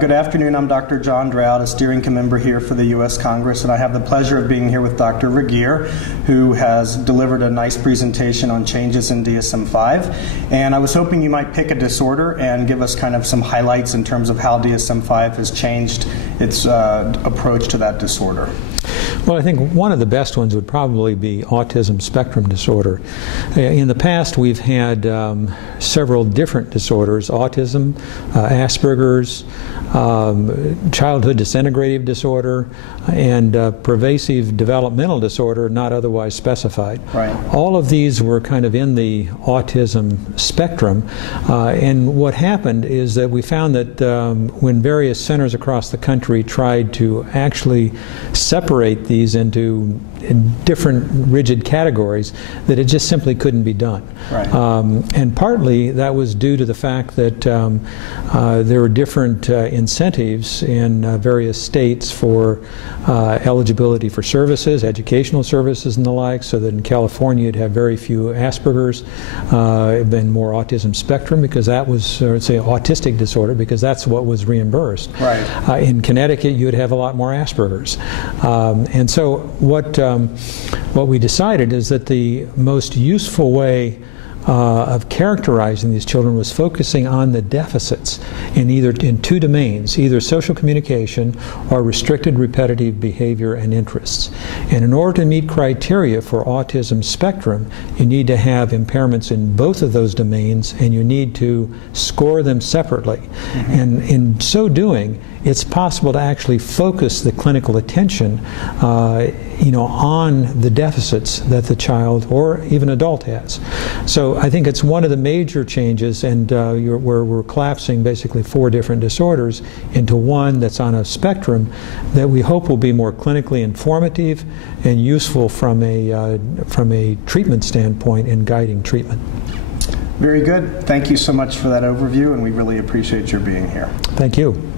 Good afternoon. I'm Dr. John Drought, a steering committee member here for the U.S. Congress, and I have the pleasure of being here with Dr. Regier, who has delivered a nice presentation on changes in DSM-5. And I was hoping you might pick a disorder and give us kind of some highlights in terms of how DSM-5 has changed its approach to that disorder. Well, I think one of the best ones would probably be autism spectrum disorder. In the past, we've had several different disorders: autism, Asperger's, childhood disintegrative disorder, and pervasive developmental disorder not otherwise specified. Right. All of these were kind of in the autism spectrum, and what happened is that we found that when various centers across the country tried to actually separate these into different rigid categories, that it just simply couldn't be done. Right. And partly that was due to the fact that there were different incentives in various states for eligibility for services, educational services and the like, so that in California you'd have very few Asperger's, then more autism spectrum, because that was, or say, autistic disorder, because that's what was reimbursed. Right. In Connecticut you would have a lot more Asperger's. And so what we decided is that the most useful way of characterizing these children was focusing on the deficits in two domains, either social communication or restricted repetitive behavior and interests. And in order to meet criteria for autism spectrum, you need to have impairments in both of those domains, and you need to score them separately. Mm-hmm. And in so doing, it's possible to actually focus the clinical attention on the deficits that the child or even adult has. So I think it's one of the major changes, and where we're collapsing basically 4 different disorders into one that's on a spectrum that we hope will be more clinically informative and useful from a treatment standpoint in guiding treatment. Very good. Thank you so much for that overview, and we really appreciate your being here. Thank you.